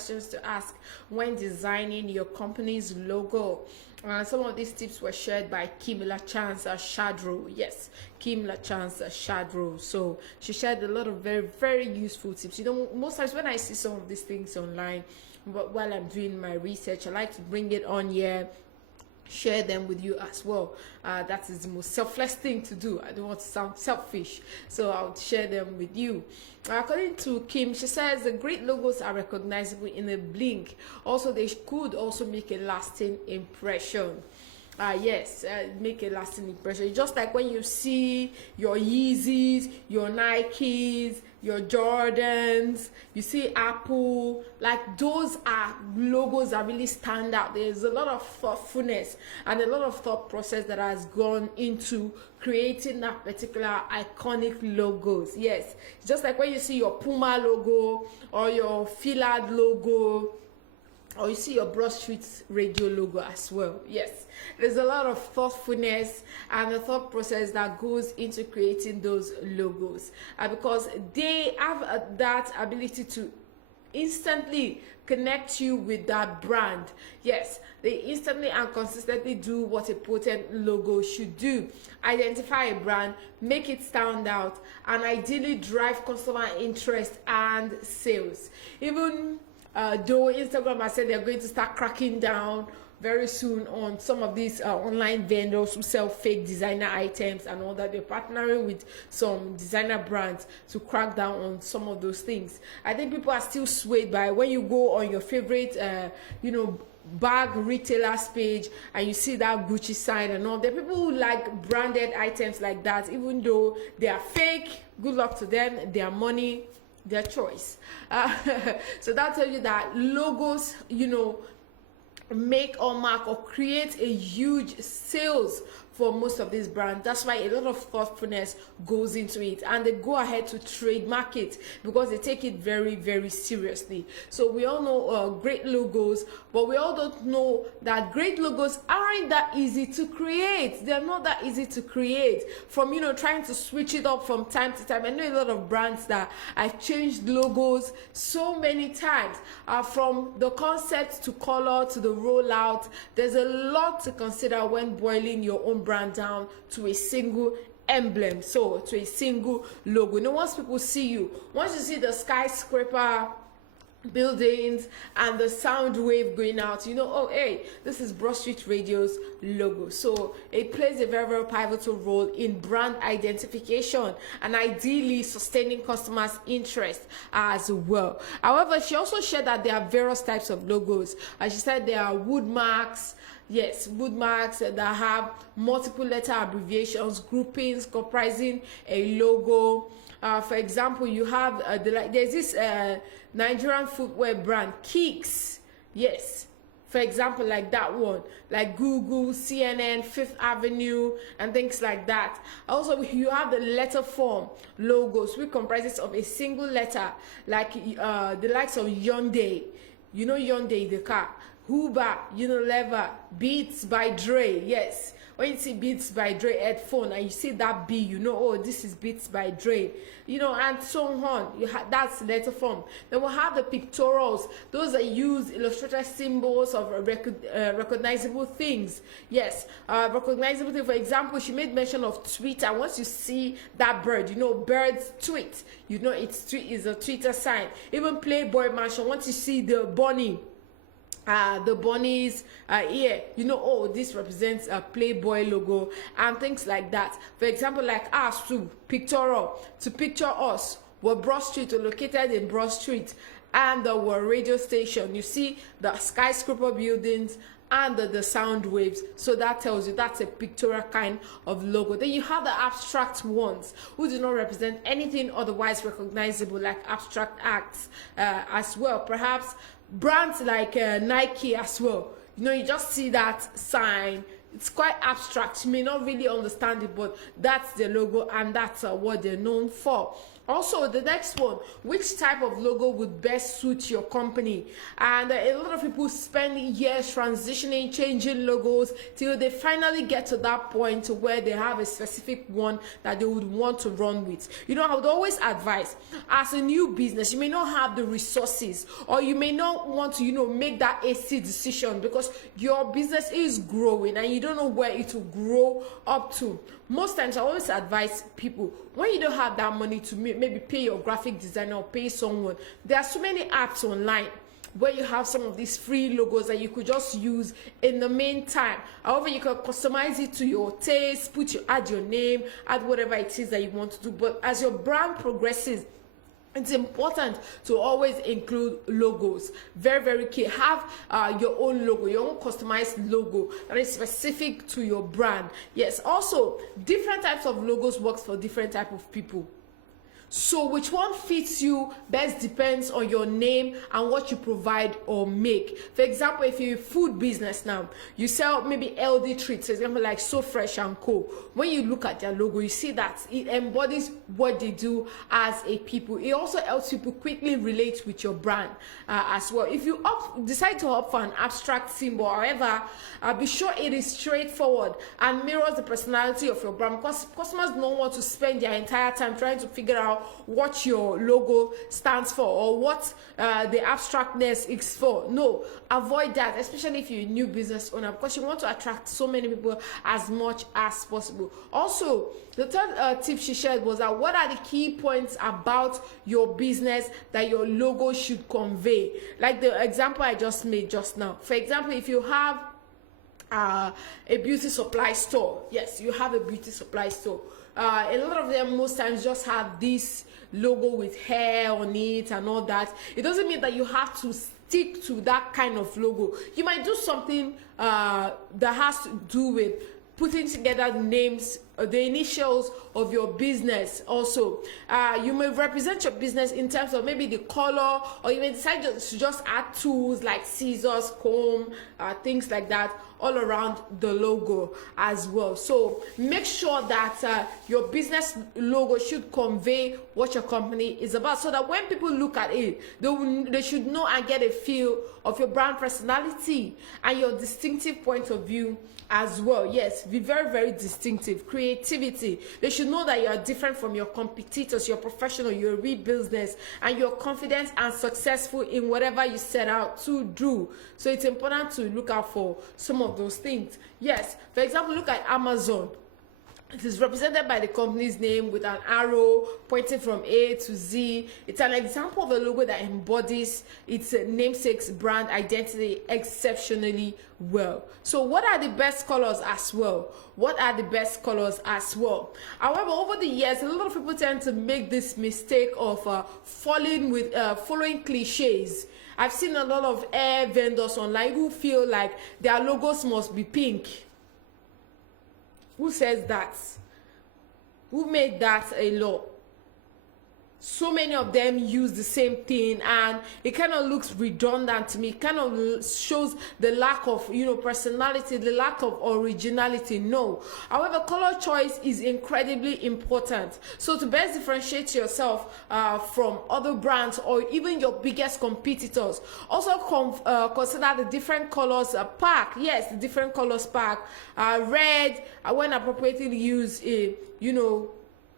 questions to ask when designing your company's logo. Some of these tips were shared by Kim Lachance Shadro. Yes, Kim Lachance Shadro. So she shared a lot of very, very useful tips. You know, most times when I see some of these things online, but while I'm doing my research, I like to bring it on here, share them with you as well. That is the most selfless thing to do. I don't want to sound selfish, so I'll share them with you. According to Kim, she says the great logos are recognizable in a blink. Also, they could also make a lasting impression. Yes, make a lasting impression. Just like when you see your Yeezys, your Nikes, your Jordans, you see Apple, like those are logos that really stand out. There's a lot of thoughtfulness and a lot of thought process that has gone into creating that particular iconic logos. Yes, just like when you see your Puma logo or your Fillard logo, or you see your Broadstreet radio logo as well. Yes, there's a lot of thoughtfulness and a thought process that goes into creating those logos, because they have that ability to instantly connect you with that brand. Yes, they instantly and consistently do what a potent logo should do: identify a brand, make it stand out, and ideally drive customer interest and sales. Even though Instagram has said they're going to start cracking down very soon on some of these online vendors who sell fake designer items and all that, they're partnering with some designer brands to crack down on some of those things. I think people are still swayed by when you go on your favorite bag retailers page and you see that Gucci sign and all. There are people who like branded items like that, even though they are fake. Good luck to them, their money, their choice. So that tells you that logos, make or mark or create a huge sales for most of these brands. That's why a lot of thoughtfulness goes into it, and they go ahead to trademark it because they take it very, very seriously. So we all know great logos, but we all don't know that great logos aren't that easy to create. They're not that easy to create. From trying to switch it up from time to time. I know a lot of brands that I've changed logos so many times, from the concept to color to the rollout. There's a lot to consider when boiling your own brand down to a single emblem, so to a single logo. Once people see you, once you see the skyscraper buildings and the sound wave going out, oh hey, this is Broadstreet Radio's logo. So it plays a very, very pivotal role in brand identification and ideally sustaining customers' interest as well. However, she also shared that there are various types of logos. As she said, there are wood marks. Yes, wood marks that have multiple letter abbreviations, groupings comprising a logo. For example, you have there's this Nigerian footwear brand, Kicks. Yes, for example, like that one, like Google, CNN, Fifth Avenue, and things like that. Also, you have the letter form logos, which comprises of a single letter, like the likes of Hyundai. Hyundai, the car. Huber, Unilever, Beats by Dre. Yes, when you see Beats by Dre headphone and you see that B, oh, this is Beats by Dre, and so on. That's letter form. Then we'll have the pictorials. Those are used illustrated symbols of recognizable things. Yes, recognizable thing. For example, she made mention of Twitter. Once you see that bird, birds tweet. It's is a Twitter sign. Even Playboy Mansion. Once you see the bunny. The bunnies here, oh, this represents a Playboy logo and things like that. For example, like us too, pictorial, to picture us. We're Broadstreet, we're located in Broadstreet, and we're radio station. You see the skyscraper buildings and the sound waves. So that tells you that's a pictorial kind of logo. Then you have the abstract ones who do not represent anything otherwise recognizable, like abstract acts as well. Perhaps brands like Nike as well. You just see that sign. It's quite abstract. You may not really understand it, but that's the logo and that's what they're known for. Also, the next one, which type of logo would best suit your company? And a lot of people spend years transitioning, changing logos till they finally get to that point where they have a specific one that they would want to run with. You know, I would always advise, as a new business, you may not have the resources, or you may not want to, make that hasty decision because your business is growing and you don't know where it will grow up to. Most times I always advise people, when you don't have that money to maybe pay your graphic designer or pay someone, there are so many apps online where you have some of these free logos that you could just use in the meantime. However, you can customize it to your taste, add your name, add whatever it is that you want to do. But as your brand progresses, it's important to always include logos. Very, very key. Have your own logo, your own customized logo that is specific to your brand. Yes, also, different types of logos works for different type of people. So which one fits you best depends on your name and what you provide or make. For example, if you're a food business now, you sell maybe healthy treats, for example, like So Fresh and Co. When you look at their logo, you see that it embodies what they do as a people. It also helps people quickly relate with your brand as well. If you decide to opt for an abstract symbol, however, be sure it is straightforward and mirrors the personality of your brand, because customers don't want to spend their entire time trying to figure out what your logo stands for or what the abstractness is for. No, avoid that, especially if you're a new business owner, because you want to attract so many people as much as possible. Also, the third tip she shared was that what are the key points about your business that your logo should convey, like the example I just made just now. For example, if you have a beauty supply store, yes, you have a beauty supply store, a lot of them most times just have this logo with hair on it and all that. It doesn't mean that you have to stick to that kind of logo. You might do something that has to do with putting together the names, the initials of your business. Also, you may represent your business in terms of maybe the color, or you may decide to just add tools like scissors, comb, things like that all around the logo as well. So make sure that your business logo should convey what your company is about, so that when people look at it, they should know and get a feel of your brand personality and your distinctive point of view as well. Yes, be very, very distinctive. Creativity. They should know that you are different from your competitors, you're professional, you're a real business, and you're confident and successful in whatever you set out to do. So it's important to look out for some of those things. Yes, for example, look at Amazon. It is represented by the company's name with an arrow pointing from A to Z. It's an example of a logo that embodies its namesake's brand identity exceptionally well. So what are the best colors as well? What are the best colors as well? However, over the years, a lot of people tend to make this mistake of following cliches. I've seen a lot of hair vendors online who feel like their logos must be pink. Who says that? Who made that a law? So many of them use the same thing, and it kind of looks redundant to me. It kind of shows the lack of, personality, the lack of originality. No. However, color choice is incredibly important. So to best differentiate yourself from other brands or even your biggest competitors, also consider the different colors pack. Yes, the different colors pack. Red, when appropriately used,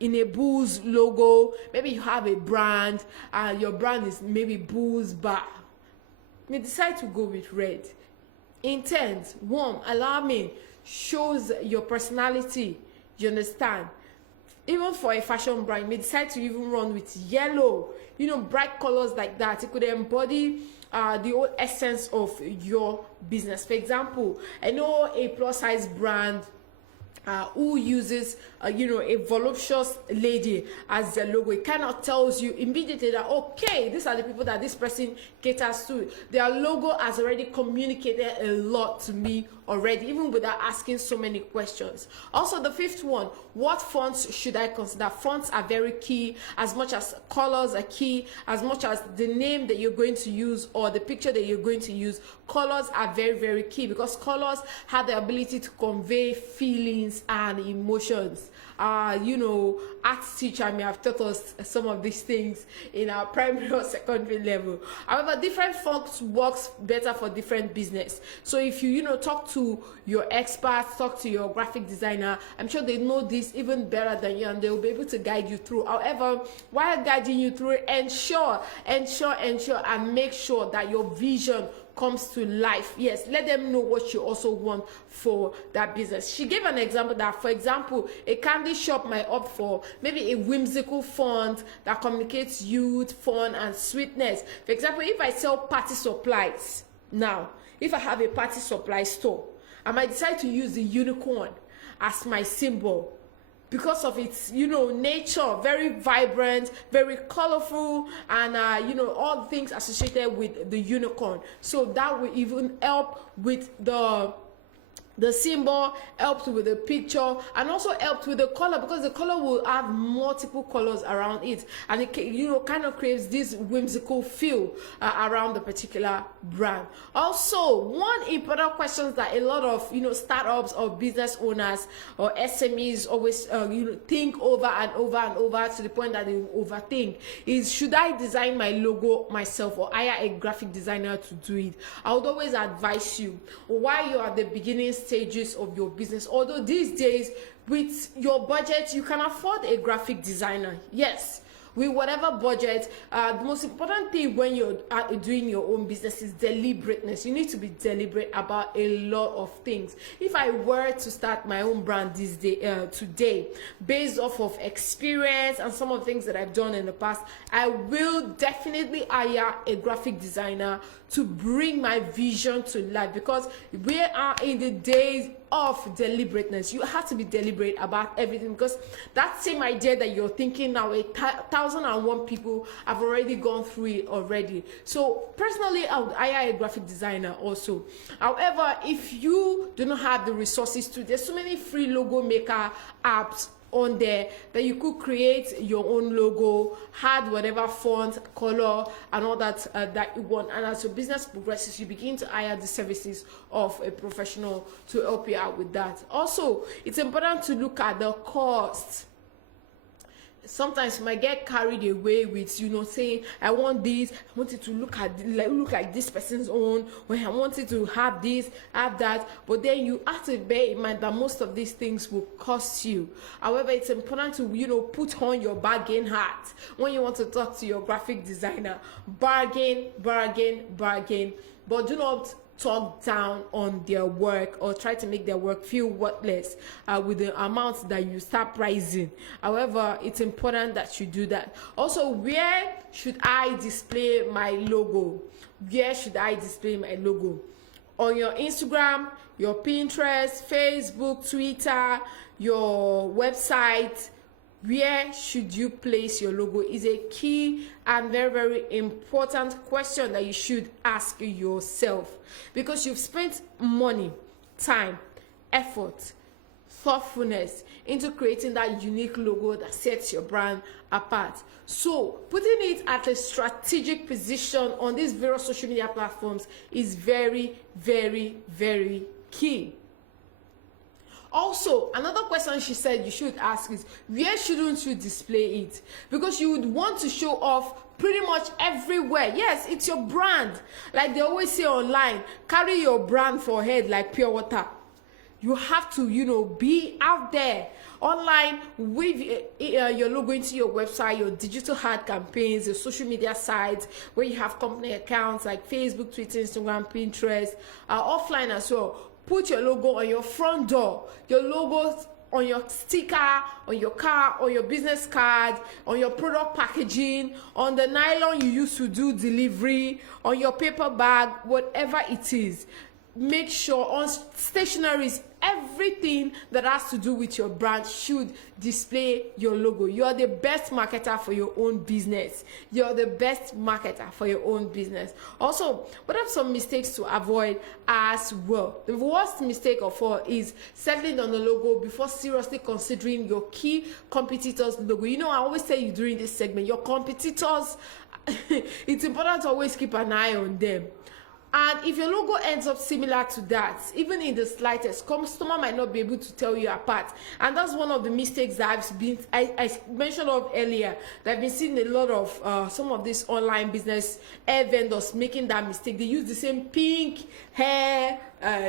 in a Booze logo. Maybe you have a brand and your brand is maybe Booze Bar. You may decide to go with red. Intense, warm, alarming, shows your personality. You understand? Even for a fashion brand, you may decide to even run with yellow, bright colors like that. It could embody the whole essence of your business. For example, I know a plus size brand who uses a voluptuous lady as their logo. It kind of tells you immediately that, okay, these are the people that this person caters to. Their logo has already communicated a lot to me already, even without asking so many questions. Also, the fifth one, what fonts should I consider? Fonts are very key, as much as colors are key, as much as the name that you're going to use or the picture that you're going to use. Colors are very, very key, because colors have the ability to convey feelings and emotions art teacher may have taught us some of these things in our primary or secondary level. However, different fonts works better for different business. So if you talk to your experts, talk to your graphic designer, I'm sure they know this even better than you, and they'll be able to guide you through. However, while guiding you through it, ensure and make sure that your vision comes to life. Yes, let them know what you also want for that business. She gave an example that, for example, a candy shop might opt for maybe a whimsical font that communicates youth, fun, and sweetness. For example, if I sell party supplies now, if I have a party supply store, I might decide to use the unicorn as my symbol because of its nature, very vibrant, very colorful, and all things associated with the unicorn. So that will even help with the symbol, helped with the picture, and also helped with the color, because the color will have multiple colors around it, and it kind of creates this whimsical feel around the particular brand. Also, one important question that a lot of startups or business owners or SMEs always think over and over and over, to the point that they overthink, is, should I design my logo myself or hire a graphic designer to do it? I would always advise you, while you're at the beginning stages of your business, although these days with your budget you can afford a graphic designer, yes, with whatever budget. The most important thing when you're doing your own business is deliberateness. You need to be deliberate about a lot of things. If I were to start my own brand today, based off of experience and some of the things that I've done in the past, I will definitely hire a graphic designer to bring my vision to life, because we are in the days of deliberateness. You have to be deliberate about everything, because that same idea that you're thinking now, 1,001 people have already gone through it already. So personally, I would hire a graphic designer also. However, if you do not have the resources to, there's so many free logo maker apps on there that you could create your own logo, add whatever font, color, and all that that you want. And as your business progresses, you begin to hire the services of a professional to help you out with that. Also, it's important to look at the cost. Sometimes you might get carried away with saying, I want this, I want it to look like this person's own, or I want it to have this, have that. But then you have to bear in mind that most of these things will cost you. However, it's important to put on your bargain hat when you want to talk to your graphic designer. Bargain, but do not talk down on their work or try to make their work feel worthless with the amount that you start pricing. However, it's important that you do that. Also, where should I display my logo? Where should I display my logo? On your Instagram, your Pinterest, Facebook, Twitter, your website. Where should you place your logo is a key and very, very important question that you should ask yourself, because you've spent money, time, effort, thoughtfulness into creating that unique logo that sets your brand apart. So putting it at a strategic position on these various social media platforms is very, very, very key. Also, another question she said you should ask is, where shouldn't you display it? Because you would want to show off pretty much everywhere. Yes, it's your brand. Like they always say online, carry your brand for head like pure water. You have to, be out there online with your logo into your website, your digital ad campaigns, your social media sites where you have company accounts like Facebook, Twitter, Instagram, Pinterest, offline as well. Put your logo on your front door, your logos on your sticker, on your car, on your business card, on your product packaging, on the nylon you use to do delivery, on your paper bag, whatever it is. Make sure on stationaries, everything that has to do with your brand should display your logo. You are the best marketer for your own business. You're the best marketer for your own business. Also, what are some mistakes to avoid as well? The worst mistake of all is settling on the logo before seriously considering your key competitors' logo. I always tell you during this segment, your competitors, it's important to always keep an eye on them. And if your logo ends up similar to that, even in the slightest, customer might not be able to tell you apart. And that's one of the mistakes that I mentioned of earlier, that I've been seeing a lot of some of these online business hair vendors making that mistake. They use the same pink hair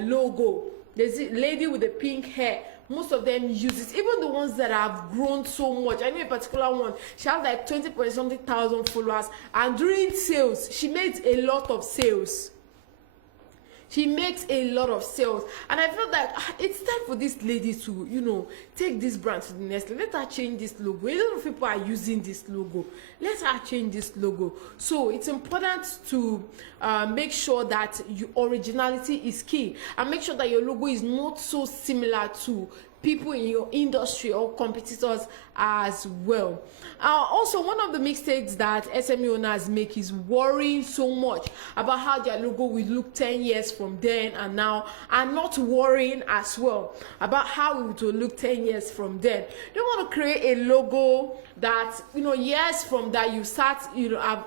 logo. There's a lady with the pink hair. Most of them use it, even the ones that have grown so much. I know a particular one, she has like 20-something thousand followers, and during sales, she made a lot of sales. She makes a lot of sales, and I felt like it's time for this lady to, you know, take this brand to the next level. Let her change this logo. A lot of people are using this logo. Let her change this logo. So it's important to make sure that your originality is key, and make sure that your logo is not so similar to people in your industry or competitors as well. Also, one of the mistakes that SME owners make is worrying so much about how their logo will look 10 years from then and now, and not worrying as well about how it will look 10 years from then. You don't want to create a logo that, you know, years from that you start, you know,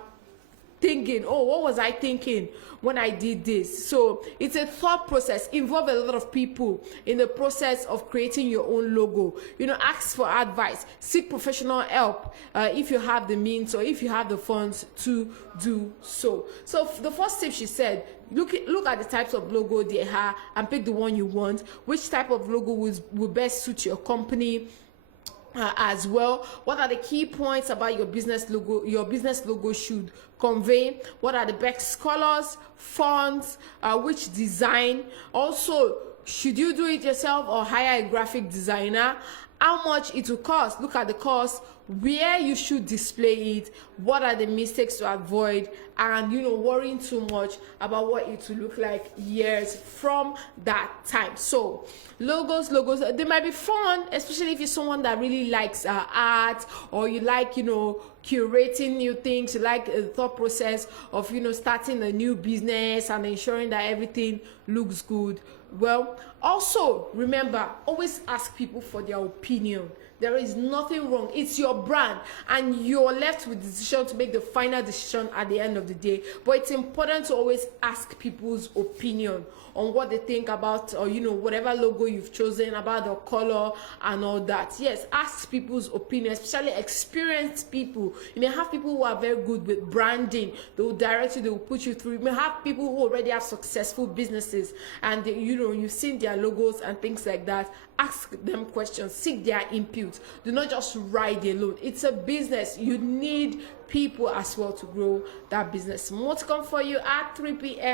thinking, oh, what was I thinking when I did this? So it's a thought process. Involve a lot of people in the process of creating your own logo. You know, ask for advice, seek professional help if you have the means or if you have the funds to do so. So the first tip she said, look at the types of logo they have and pick the one you want. Which type of logo will best suit your company as well. What are the key points about your business logo? Your business logo should convey. What are the best colors, fonts, which design? Also, should you do it yourself or hire a graphic designer? How much it will cost? Look at the cost, where you should display it, what are the mistakes to avoid, and, you know, worrying too much about what it will look like years from that time. So logos, they might be fun, especially if you're someone that really likes art, or you like, you know, curating new things. You like the thought process of, you know, starting a new business and ensuring that everything looks good. Well, also remember, always ask people for their opinion. There is nothing wrong. It's your brand, and you're left with the decision to make the final decision at the end of the day. But it's important to always ask people's opinion on what they think about, or, you know, whatever logo you've chosen, about the color and all that. Yes, ask people's opinion, especially experienced people. You may have people who are very good with branding. They will direct you, they will put you through. You may have people who already have successful businesses, and they, you know, you've seen their logos and things like that. Ask them questions, seek their input. Do not just ride alone. It's a business. You need people as well to grow that business. More to come for you at 3 p.m.